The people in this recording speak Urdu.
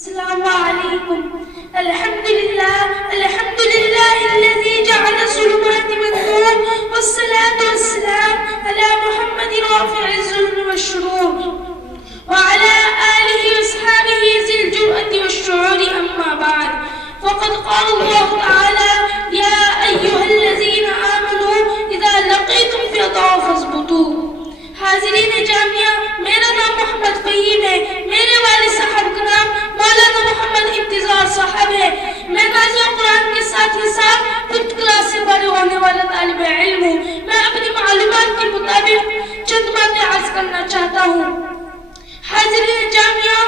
السلام عليكم. الحمد لله الذي جعل الظلمات والنور والصلاة والسلام على محمد رافع الظلم والشرور وعلى آله وأصحابه ذي الجرأة والشعور. أما بعد، فقد قال الله تعالى: يا أيها الذين آمنوا إذا لقيتم فئة فاثبتوا. حاضرین جامعہ، میرا نام محمد فہیم ہے. میرے والد صاحب کا نام مولانا محمد انتظار صاحب ہے. میں نازل قرآن کے ساتھ ہی ساتھ ففتھ کلاس سے فارغ ہونے والا طالب علم ہوں. میں اپنی معلومات کے مطابق چند باتیں عرض کرنا چاہتا ہوں. حاضرین جامعہ،